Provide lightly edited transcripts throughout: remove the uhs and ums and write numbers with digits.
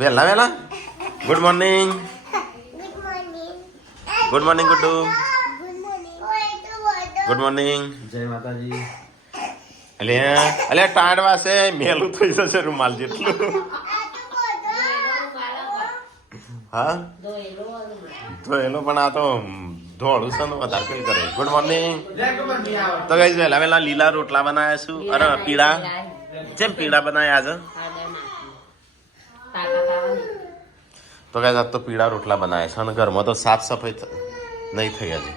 વેલા વેલા good morning good morning Guddu good morning જય માતાજી. અલે ટાઢવા છે મેલું થઈ જશે રૂમાલ જેટલું. હા તો એનો પણ આ તો ધોળું છે ને વધારે કઈ કરે. Good morning. તો ગાઈસ વહેલા વહેલા લીલા રોટલા બનાવ્યા છું. અરે પીળા જેમ પીળા બનાવ્યા છે. તો ગાઈસ આજ તો પીળા રોટલા બનાવ્યા છે અને ઘરમાં તો સાફ સફાઈ નહીં થઈ હજી.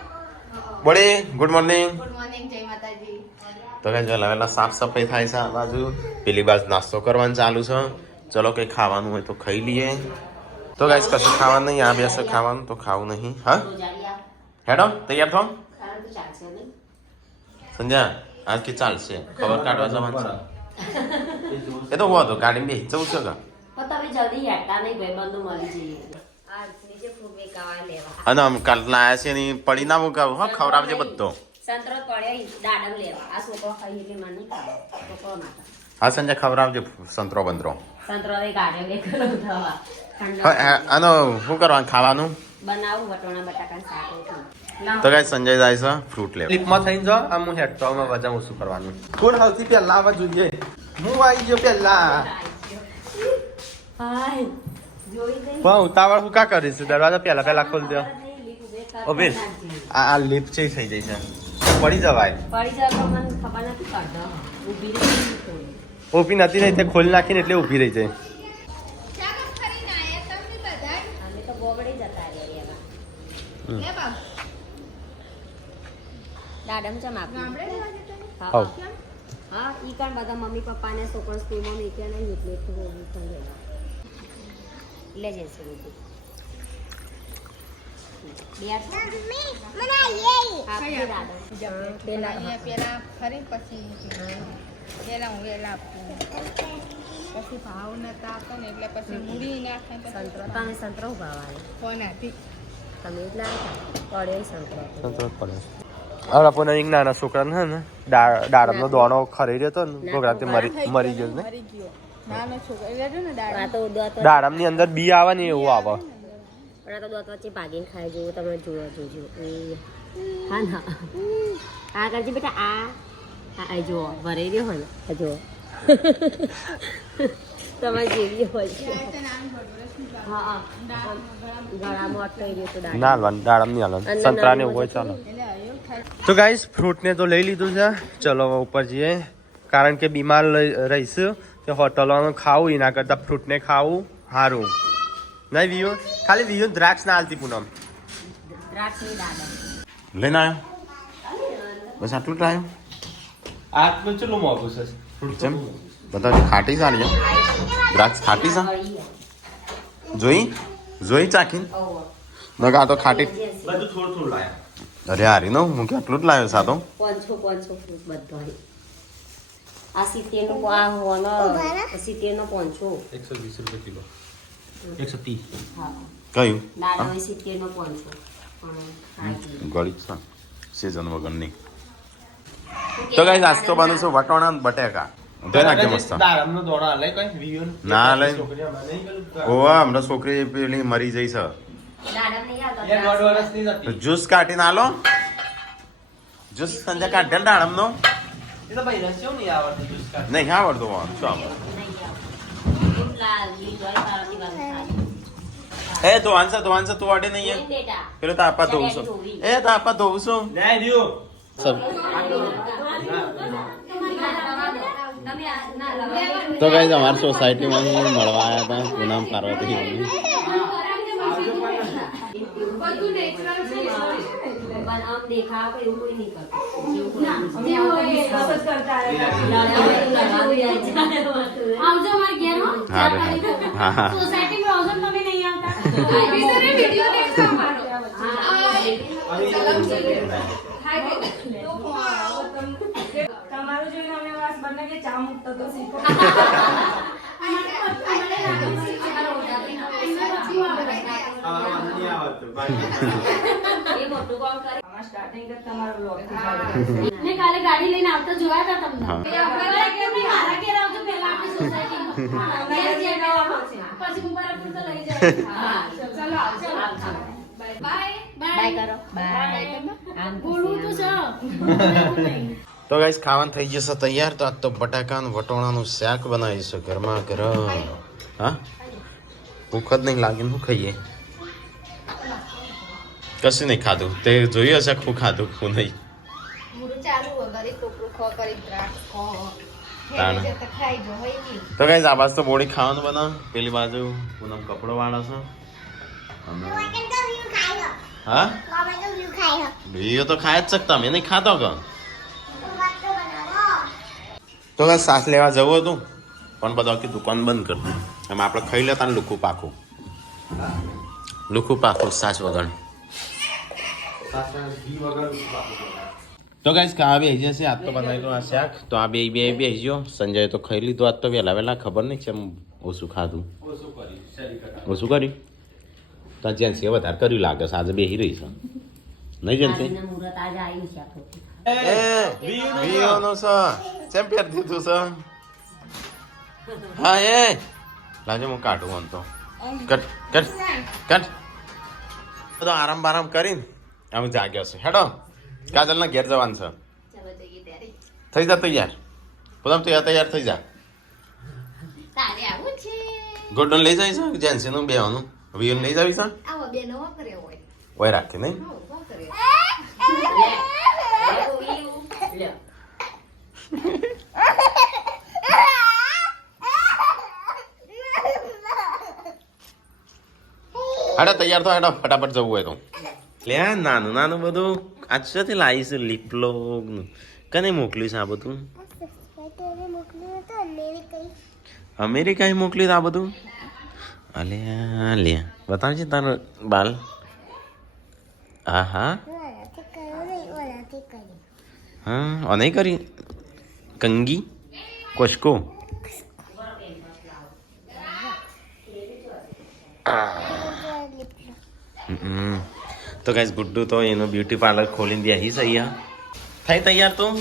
Body good morning. Good morning, જય માતાજી. તો ગાઈસ વહેલા વહેલા સાફ સફાઈ થાય છે. આ બાજુ પેલી બાજુ નાસ્તો કરવાનું ચાલુ છે. ચલો કંઈ ખાવાનું હોય તો ખાઈ લઈએ. તો ગાઈસ કશું ખાવાનું નહીં. આ બેસે ખાવાનું તો ખાવું નહીં. હા હેડો તૈયાર થો સંજ્યા. આજ કે ચાલશે ખબર કાઢવા જવાનું છે. એ તો હું હતો ગાડી બેસી જવું છે કે તમે જલ્દી હેડતા નહીં ભાઈબંધો મળી જઈએ. નીચે ફૂગ વેકાવા લેવા. અને આમ કાલ લાયા છે એની પડી ના મુકાવું. હા ખવડાવજે બધો. સંતરો પડ્યો દાડમ લેવા. આ છોકરો ખાઈ એટલે મને નહીં ખાવા. છોકરો માટે. હા સંજય ખવડાવજે સંતરો બંતરો. સંતરો એ ગાડે લે કરો થવા. આનો શું કરવાનું ખાવાનું બનાવું વટોણા બટાકાનું શાક રોટલી. તો ગાઈસ સંજય જાય છે ફ્રૂટ લેવા. ક્લિપમાં થઈને જાઓ. આમ હું હેડતો આમાં વજન ઓછું કરવાનું. કોણ સૌથી પહેલા આવવા જોઈએ? હું આવી ગયો પહેલા. હાય જોઈ દે. પણ ઉતાવળ હું કા કરીશ? દરવાજા પહેલા પહેલા ખોલી દો. ઓ બેન આ લીપ છે થઈ જઈ છે. પડી જવાય. પડી જાય તો મને ખબર નથી પડતો. ઊભી રહી ઊભી નથી રહી તે ખોલી નાખીને એટલે ઊભી રહી જાય. અમે તો બોગડી જતા રહ્યા. દાડમ ચમ આપી. હાવ. હા ઈ કાન બધા મમ્મી પપ્પાને છોકરા સ્કૂલમાં મૂક્યા નહીં એટલે તો બોગડી થઈ ગયા. લે જશે બધું. પેલા ફરી પછી પેલા હું વેલા આપું પછી ભાવ નતા આપતા ને એટલે પછી મૂડી નાખે સંતરો તમે સંતરો ભાવાય ફોન આપી તમે એટલા પડ્યો સંતરો. સંતોષ પડે. હવે આપણને એક નાના છોકરાને ને દાડમનો દોણો ખરી રહ્યો હતો ને છોકરા મરી ગયો ને. મરી ગયો નાનો છોકરો એટલે ને આ તો દોત દાડમની અંદર બી આવે ને એવું આવે. પણ આ તો દોત વચ્ચે ભાગીને ખાઈ જવું તમે જોવો જોજો. હા ના આ કરજે બેટા. આ જુઓ ભરાઈ રહ્યો હોય ને આ જુઓ તમે જેવી હોય છે. હા ગળામાં અટકાઈ ગયું તો ના હાલવાનું દાડમ નહીં હાલવાનું. સંતરા ને એવું હોય ચાલો. તો ગાઈસ ફ્રૂટ ને તો લઈ લીધું છે. ચલો ઉપર જઈએ કારણ કે બીમાર રહીશું તો હોટલોનું ખાવું એના કરતાં ફ્રૂટ ને ખાવું સારું નહીં. વિયો ખાલી વિયો દ્રાક્ષ ના હાલતી પૂનમ દ્રાક્ષની દાડમ લઈને આવ્યો બસ આટલું જ લાવ્યો. આટલું ચેટલું મોંઘું છે ફ્રૂટ જેમ બધા ખાટી સારી છે. દ્રાક્ષ ખાટી છે જોઈ ચાખીને નકા આ તો ખાટી. બધું થોડું થોડું લાયા. અરે હારી નો હું કે આટલું જ લાવ્યો સાતો. 500 ફ્રૂટ બધો આ 70 નો આ હોવાનો 70 નો 500 120 રૂપિયા કિલો 130. હા કયું દાડમ 70 નો 500 પણ ગળી છે સિઝન વગરની. તો ગાઈસ નાસ્તો બનું છું વટોણા અને બટેકા. ધોઈ નાખજે મસ્ત. દાડમનો દોણો હાલે કઈ વિયો ના લઈ છોકરી અમારે નહીં પેલું ઓવા હમણાં છોકરી પેલી મરી જઈ છે. દાડમ નહીં આવતો. એ 1.5 વર્ષની જ હતી. જ્યુસ કાઢીને આલો. જ્યુસ સંજય કાઢે દાડમ નો એ તો ભાઈ રસ્યો નહીં આવડતું જ્યુસ કાઢ. નહીં આવડતો શું આવડે. એ ધોવાન છે તું અડે નહીં પેલો તાપા ધોવું છું. એ તાપા ધોવું છું. ન્યાય રહ્યો. તો ગાઈસ અમારી સોસાયટીમાં મળવા આવ્યા હતા પૂનમ પાર્વતી. તમારું જોઈને અમે વાસ બને કે ચા મુકતો તો શીખો. સ્ટાર્ટિંગ તમારો બ્લોગ મેં કાલે ગાડી લઈને આવતા જોયા હતા તમને. મારા ઘેર આવજો પહેલા આપણી સોસાયટીમાં. પછી મુબારકપુર તો લઈ જાય. હા, ચલો આવજો. બાય બાય કરો બાય આમ બોલવું તો છે. તો ગાઈસ ખાવાનું થઈ જશે તૈયાર. તો આજ તો બટાકાનું વટોણાનું શાક બનાવીશું ગરમા ગરમ. હા ભૂખ જ નહીં લાગે શું ખાઈએ? કશું નહીં ખાધું. તે જોયું હશે શું ખાધું શું નહીં. મૂળું ચાલુ વગર ટોપરું ખો કરી દ્રાક્ષ ખો તાણ. હેડી જતા ખાઈ જો હોય નહીં. તો ગાઈસ આ બાજુ તો બોડી ખાવાનું બનાવ. પેલી બાજુ પૂનમ કપડો વાળો છે. હા બીજો તો ખાય જ શકતા મેં નહીં ખાતો કે. તો ગાઈસ સાસ લેવા જવું હતું પણ બધા કે દુકાન બંધ કરી દે. એમ આપણે ખાઈ લેતા ને લુખું પાખું સાસ વગર. તો ગાઈસ કા બે જશે આજ તો બનાવ્યું આ શાક. તો આ બે ગયો. સંજય તો ખાઈ લીધું આજ તો વહેલા ખબર નહીં કેમ ઓછું ખાધું. ઓછું કર્યું તો જેન્સીએ વધારે કર્યું લાગે છે. આજે બેહી રહી છે નહીં જેન્સી? મુહૂર્ત આજે આવ્યું છે આખું. વિયોનો છે ચેમ પહેર દીધું છે. હા એ લાજો હું કાઢું આમ તો કટ બધો આરામ બારામ કરીને આમ જાગ્યો છે. હેડો કાજલ ના ઘેર જવાનું છે. થઈ જા તૈયાર. બધા તૈયાર થઈ જા. તારે આવું છે ગોડન લઈ જાય છે જેન્સી નું બેવાનું વિયોન લઈ જાવી છે. આવો બે નવો કરે હોય ઓય રાખી નહીં. હો કરે હેડો તૈયાર તો હેડો ફટાફટ જવું હોય તો. લે નાનું બધું આજ સાથે લાવીશ લીપલો કને મોકલ્યું છે આ બધું? અમેરિકા મોકલ્યું આ બધું? અલે લે બતાવજે તારો બાલ. હા હા અને કરી કંગી કોશકો. તો ગાઈસ ગુડ્ડુ તો એનું બ્યુટી પાર્લર ખોલીને દે હી સહી. થઈ તૈયાર તું?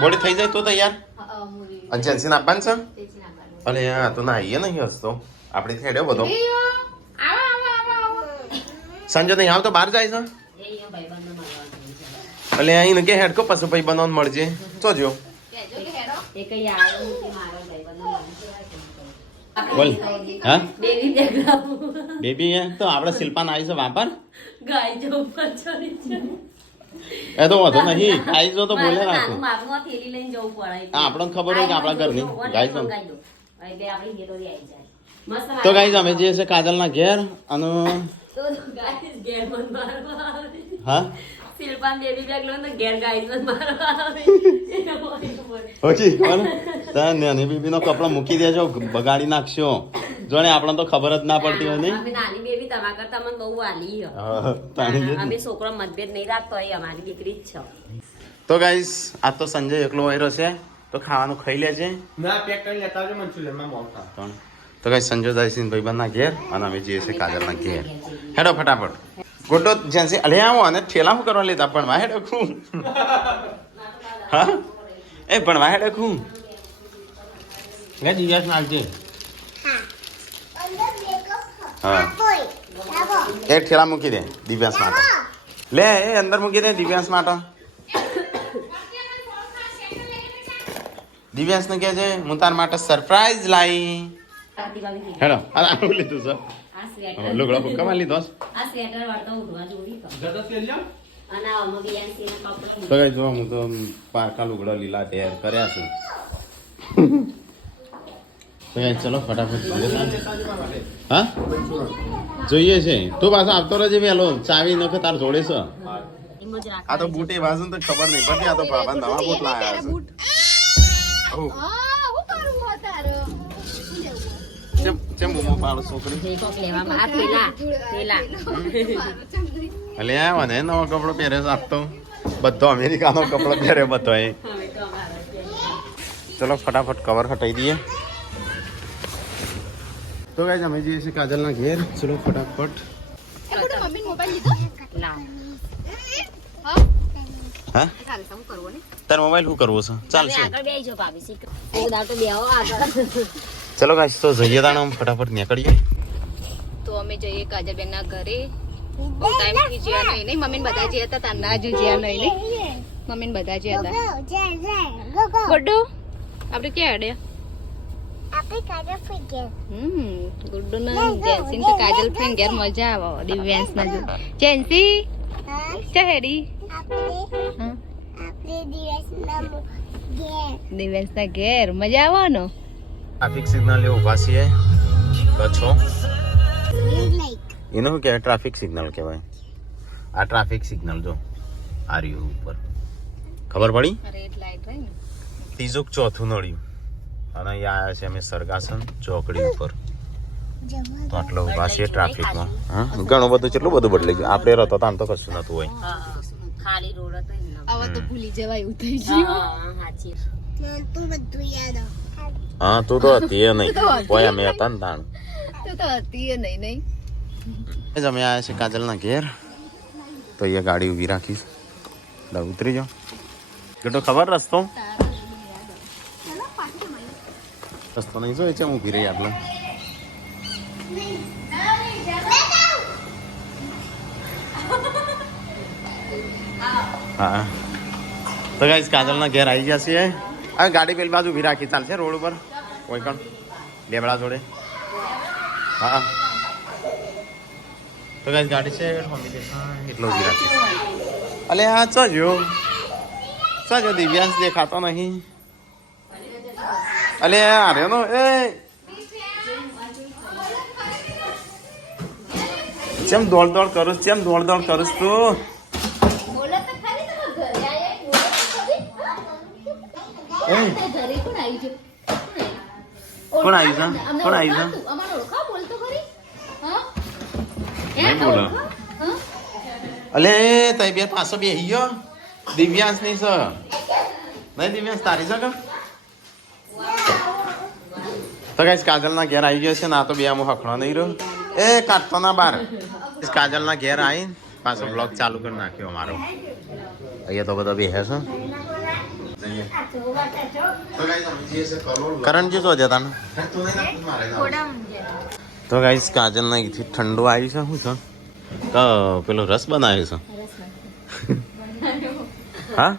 બોડી થઈ જાય તો તૈયાર. અને જેન્સીને આપવાનું છે? અલે હા તો ના આવીએ નહીં હસતો આપણે થેડ્યો બધો. સંજય નહીં આવતો બહાર જાય છે. અલે અહીં કે હેડકો પછી ભાઈ બનાવવાનું મળજે. જોજો બોલ. હા બેબી તો આપણે શિલ્પાન આવી છે વાપર. ગાય જો ઉપર ચડી છે. એ તો વાંધો નહીં ખાઈ જો તો બોલે રાખું. માગમાં થેલી લઈને જવું પડે. આપણને ખબર હોય કે આપણા ઘરની ગાય છે. એટલે આપણી ઘેર આવી જાય મસ્ત. તો ગાઈઝ અમે જે છે કાજલના ઘેર અને તો ગાઈસ ઘેર મન મારવા આવે. હા શિલ્પાન બેબી બેગ લો તો ઘેર ગાઈસ મન મારવા આવે. ઓછી કોણ તા નાની બેબીનો કપડો મૂકી દેજો બગાડી નાખશો. જોને આપણને તો ખબર જ ના પડતી હોય નહીં. અમે નાની બેબી તમારા કરતા મને બહુ વાલી છે. હા તાણી જ. અમે છોકરો મતભેદ નહીં રાખતો હોય અમારી દીકરી જ છે. તો ગાઈઝ આ તો સંજય એકલો વાયરો છે તો ખાવાનું ખાઈ લેજે. ના પેક કરી લેતા આવજો મંચુરિયનમાં મોટા. તો ગાઈઝ સંજય દાઈસિન ભાઈબંધના ઘેર અને અમે જઈએ છીએ કાજલના ઘેર. હેડો ફટાફટ ગોટો જેન્સી અલે આવો અને ઠેલા શું કરવા લેતા પણ વાહે ડખું. હા એ પણ વાહે ડખું લે દિવ્યાસ નાખજે. હા એક ઠેલા મૂકી દે દિવ્યાસ માટે. લે એ અંદર મૂકી દે દિવ્યાસ માટે. દિવ્યાસ ને કહે છે હું તાર માટે સરપ્રાઈઝ લાવી. હેડો આ લીધું સર આ સ્વેટર લુગડો કમા લીધો. આ સ્વેટર વાળતો ઉઠવા જોવી તો. જતો તેલ લ્યો. અને આમાં બીયાસીના કપડાં તો કઈ જો હું તો પારકા લુગડા લીલા તૈયાર કર્યા છું. તો કઈ ચલો ફટાફટ હા જોઈએ છે. તું પાછો આવતો રહેજે વહેલો ચાવી નખે તાર જોડે છે. એમ જ રાખ. આ તો બૂટે વાજુ તો ખબર નહીં પડતી. આ તો બાબા નવા બૂટ લાયા છે. ઓહ, હા હું કરું હો તારો ચેમ બૂમો પાડો છોકરી. જે કોક લેવામાં આ થેલા અલે આ મને નવો કપડો પહેર્યો છે આજ તો. બધો અમેરિકાનો કપડો પહેર્યો બધો એ. ચલો ફટાફટ કવર હટાવી દઈએ. તો ગાઈઝ અમે જઈએ છીએ કાજલના ઘેર. ચલો ફટાફટ. એ બધું મમ્મી મોબાઈલ લીધો લાવ. હા હા ચાલે શું કરવું ને તાર મોબાઈલ શું કરવો છે ચાલશે આગળ બેસી જાઓ ભાભી શીખ એક દાવ તો બેહો આગળ ચલો ગાઈસ તો જઈએ તાણે આમ ફટાફટ નીકળીએ તો અમે જઈએ કાજલબેનના ઘરે બહુ ટાઈમથી જ્યાં નહીં મમ્મીને બધા જ્યાં હતા તાના હજુ જ્યાં નહીં મમ્મીને બધા જ્યાં હતા ગુડ્ડુ આપણે ક્યાં અડ્યા ગુડ્ડુ ના જેન્સી તો કાજલ ફ્રેન્ડ ઘેર મજા આવે દિવ્યાંશ ના જો જેન્સી ચહેરી દિવ્યાંશ ના ઘેર મજા આવવાનો ટ્રાફિક સિગ્નલ એ ઉભા છીએ છો એનું શું કહેવાય ટ્રાફિક સિગ્નલ કહેવાય આ ટ્રાફિક સિગ્નલ જો આ રહ્યું ઉપર ખબર પડી રેડ લાઈટ હોય ને ત્રીજું કે ચોથું નળ્યું અને અહીંયા આવ્યા છે અમે સરગાસન ચોકડી ઉપર તો આટલો ઉભા છીએ ટ્રાફિકમાં હા ઘણું બધું કેટલું બધું બદલાઈ ગયું આપણે રહેતો તાન તો કશું નતું હોય ખાલી રોડ હતો ને હવે તો ભૂલી જવાય એવું થઈ ગયું હા સાચી હા તું તો હતી એ નહીં કોઈ અમે હતા ને તાણ તો હતી એ નહીં જ અમે આવ્યા છે કાજલના ઘેર તો અહીંયા ગાડી ઊભી રાખીશ ઉતરી જાઓ કેટલો ખબર રસ્તો નહીં જોઈએ છે ઊભી રહી આટલે હા તો ગાઈસ કાજલના ઘેર આવી ગયા છીએ આ ગાડી પેલી બાજુ ઊભી રાખી ચાલશે રોડ ઉપર કોઈ પણ લેબડા જોડે હા તો ગાઈસ ગાડી છે એટલો ઊભી રાખી અલે આ ચજો દિવ્યાંશ દેખાતો નહીં અલે અરે નો એ ચેમ દોડ દોડ કરું તું કોણ આવ્યું નહીં બોલો અલે તઈ બે પાછો બેહી ગયો દિવ્યાંશ ની સર નહીં દિવ્યાંશ તારી છે કે તો ગાઈસ કાજલના ઘેર આવી ગયો છે ને આ તો બે આમ હખણો નહીં રહ્યો એ કાઢતો ના બાર કાજલના ઘેર આવીને પાછો બ્લોગ ચાલુ કરી નાખ્યો અમારો અહીંયા તો બધા બેહે છે કરણજી શું જતા ને તો ગાઈસ કાજલના અહીંથી ઠંડુ આવ્યું છે શું છે તો પેલો રસ બનાવ્યો છે હા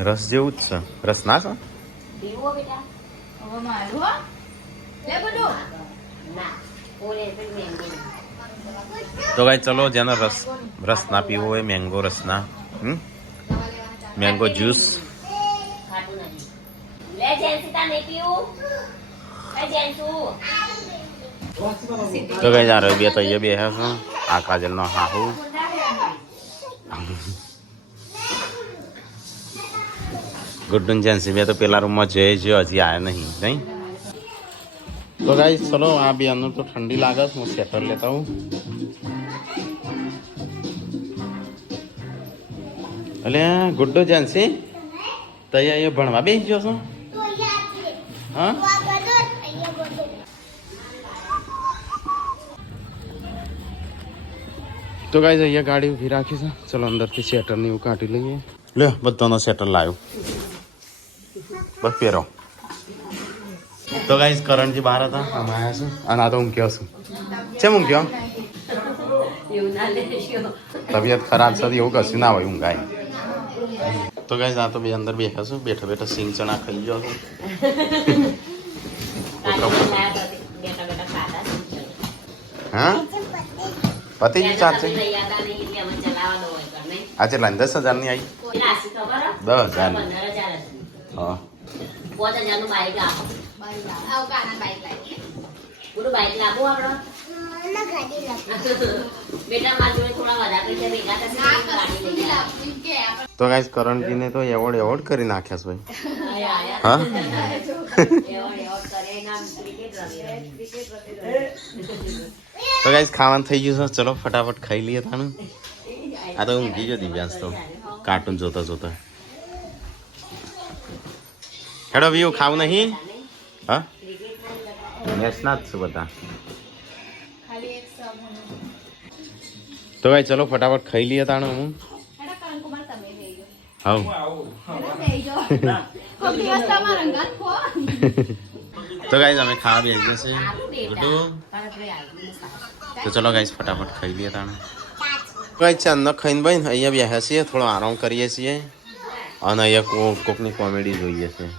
રસ જેવું જ છે રસ ના છે તો ગાઈ ચલો જેનો રસ ના પીવો હોય મેંગો રસ ના મેંગો જ્યુસ તો ગાઈ યાર બે તો અહીંયા બે છે આ કાજલનો હાહુ ગુડ્ડુન જેન્સી બે તો પેલા રૂમમાં જઈએ હજી આવ્યા નહીં તો ગાઈસ ચલો આ બે અનુ તો ઠંડી લાગે છે હું સ્વેટર લેતા હું અલે ગુડ્ડુ જેન્સી તો અહીંયા ભણવા બેસી ગયો છો હા તો ગાઈસ અહીંયા ગાડી ઊભી રાખી છે ચલો અંદરથી સ્વેટર ને એવું કાઢી લઈએ લે બધાનો સ્વેટર લાવ્યો બસ પહેરો તો ગાઈસ કરણજી બહાર હતા અમે આવ્યા છું અને આ તો ઊંઘ્યો છું કેમ ઊંઘ્યો તબિયત ખરાબ છે એવું કશું ના હોય ઊંઘાય તો ગાઈસ આ તો બે અંદર બેઠા છું બેઠા સિંગ ચણા ખાઈ ગયો છું હા પતિ જ ચાર્જ છે આ ચેટલા 10,000 ની આવી 10,000 હા તો ગાઈસ કરણજીને તો એવોર્ડ કરી નાખ્યા છે ભાઈ હા તો ગાઈસ ખાવાનું થઈ ગયું છે ચલો ફટાફટ ખાઈ લઈએ તાનું આ તો ઊંઘી ગયો દિવ્યાંશ તો કાર્ટૂન જોતા હેડો વ્યૂ ખાવું નહીં હા મેચના જ છું બધા તો તો ભાઈ ચલો ફટાફટ ખાઈ લઈએ તાણે હું હાઉ તો ગાઈઝ અમે ખાવા બેસી જશે તો ચલો ગાઈઝ ફટાફટ ખાઈ લઈએ તાણે ગાઈઝ ચાંદનો ખાઈને ભાઈ અહીંયા બેસ્યા છીએ થોડો આરામ કરીએ છીએ અને અહીંયા કોકની કોમેડી જોઈએ છે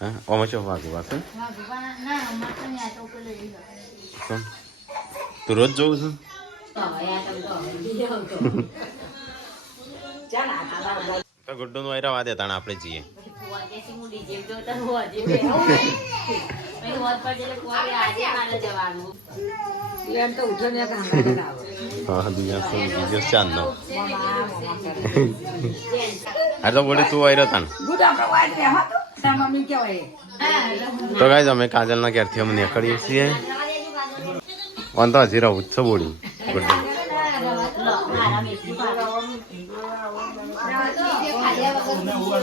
હા ઓમાં ચો વાગુ વાગે તું રોજ જોઉં છું તો ગુડ્ડુ નું વાયરા વાદે તાણે આપણે જઈએ હા દિવસ ચાંદનો અરે તો બોલી તું વાયરો તાણ તો ગાઈઝ અમે કાજલના ઘેરથી અમે નીકળીએ છીએ વાંધો હજી રહું જ છે બોડી ગુડ્ડુ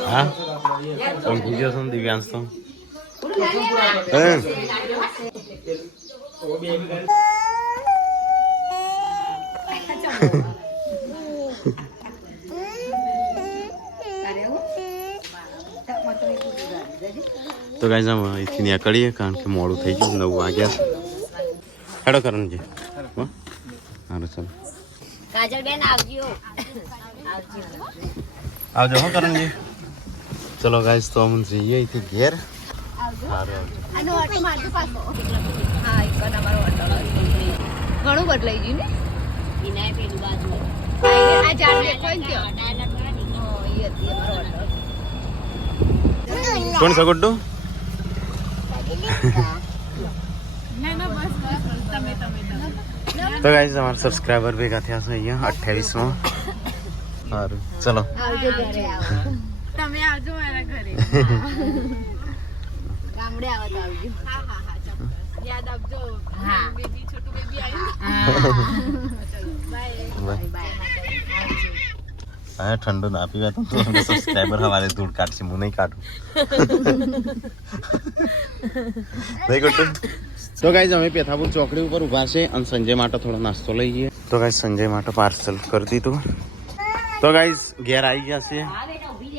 હા ઊંઘી જશો ને દિવ્યાંશ તો તો ગાઈઝ અમે અહીંથી નીકળીએ કારણ કે મોડું થઈ ગયું 9 વાગ્યા હેડો કરણજી હારું ચાલો કાજલ બેન આવજો આવજો હો કરણજી ચલો ગાઈઝ તો અમે જઈએ અહીંથી ઘેર ઘણું બદલાઈ ગયું ને વિનાય પેલું બાજુ આ ઝાડ દેખાય ને ત્યાં એ હતી અમારો ઓટો કોણ છે ગુડ્ડુ તો ગાઈઝ અમારા સબસ્ક્રાઈબર ભેગા થયા છે અહીંયા 28 માં સારું ચલો આવજો ઘરે તમે આવજો મારા ઘરે ગામડે આવો તો આવજો હા હા હા ચોક્કસ યાદ આપજો હા બેબી છોટું બેબી આવ્યું બાય હા ઠંડુ ના પીવા તો સબસ્ક્રાઈબર હવારે ધૂળ કાઢશે હું નહીં કાઢું નહીં ગુડ્ડુ તો ગાઈઝ અમે પેથાપુર ચોકડી ઉપર ઊભા છે અને સંજય માટે થોડો નાસ્તો લઈ જઈએ તો ગાઈઝ સંજય માટે પાર્સલ કરી દીધું તો ગાઈઝ ઘેર આવી ગયા છે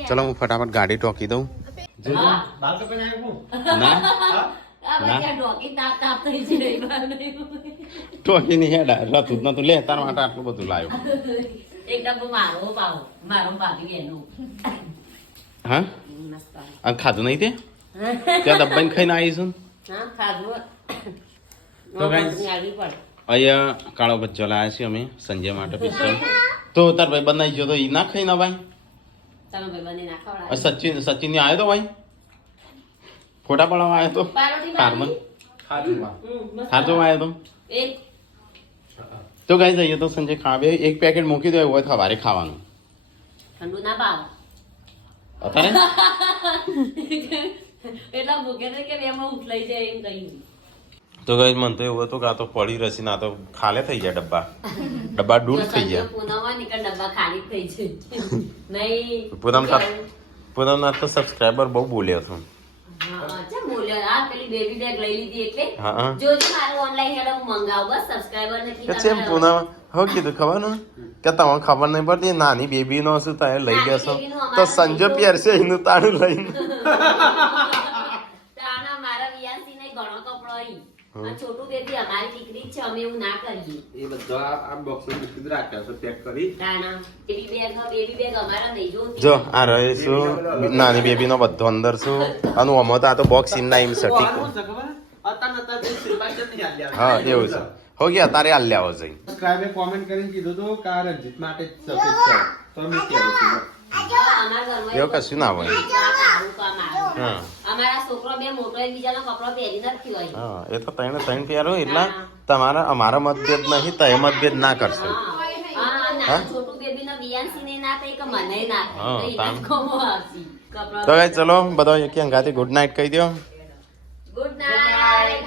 ચલો હું ફટાફટ ગાડી ટોકી દઉં ટોકી નહીં હેડા રતું જ નતું લે તાર માટે આટલું બધું લાવ્યો એક ડબ્બો મારો પાવ મારો ભાભી બેનો હા આ ખાધું નહીં તે ત્યાં દબ્બાઈને ખાઈને આવીશું હા ખાધું તો ગાઈઝ આવી પડ અહીંયા કાળો બચ્ચો લાવ્યા છીએ અમે સંજય માટે પિસ્તોલ તો તાર ભાઈ બનાવી ગયો તો એ ના ખાઈ ના ભાઈ તમે ભાઈ બને ના ખવડાવ સચિન ની આવ્યો તો ભાઈ ફોટા પડાવવા આવ્યો તો પારોટી કાર્બન મસ્ત ખાતો આવ્યો તો એક તો ગાઈઝ અહીંયા તો સંજય ખાવે એક પેકેટ મૂકી દો હોય સવારે ખાવાનું ઠંડુ ના ભાવ અત્યારે એટલા ભૂખે કે એમાં ઉઠલાઈ જાય એમ કહ્યું તો ગાઈઝ મને તો એવું હતું કે આ તો પડી રહેશે ના તો ખાલે થઈ જાય ડબ્બા ડૂલ થઈ ગયા પૂનમમાં નીકળ ડબ્બા ખાલી થઈ જાય નહીં પૂનમના તો સબસ્ક્રાઈબર બહુ બોલ્યો હતો હા ચા બોલ્યો આ પેલી બેબી બેગ લઈ લીધી એટલે હા જોજો મારું ઓનલાઈન હેડો હું મંગાવું બસ સબસ્ક્રાઇબર નથી છે પૂનમ હો કીધું ખબર ને કે તમને ખબર નહીં પડતી નાની બેબી નો શું તમે લઈ ગયો તો સંજય પહેરશે એનું તાણું લઈને તાણા મારા વિયાસી ને ઘણો કપડો ઈ આ છોટું બેબી અમારી દીકરી જ છે અમે એવું ના કરીએ એ બધો આ બોક્સ માં મૂકી જ રાખ્યા છે પેક કરી તાણા બેબી બેગ અમારા નહીં જોતી જો આ રહે શું નાની બેબી નો બધો અંદર શું અને ઓમો તો આ તો બોક્સ ઇન નાઈમ સટી હા એવું છે હો ગયા તારે હાલ લેવો જઈ સબસ્ક્રાઇબે કોમેન્ટ કરીને કીધું તો કે આ રંજીત માટે જ સફેદ છે તો અમે કહેવું છું અમારા ઘરમાં એવું કશું ના હોય હા અમારા છોકરો બે મોટો એકબીજાનો કપડો પહેરી નથી હોય હા એ તો ત્રણ પહેરો એટલે તમારા અમારા મતભેદ નહીં તો એ મતભેદ ના કરશો છોટું બેબી નો વિયાસી ને ના થાય કે મને ના હા, થાય કમો આવતી કપડો તો ગાઈસ ચલો બધો એક અંગાથી ગુડ નાઇટ કહી દો ગુડ નાઇટ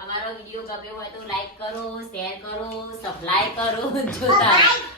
અમારો વિડિયો ગમ્યો હોય તો લાઈક કરો શેર કરો સબસ્ક્રાઇબ કરો જોતા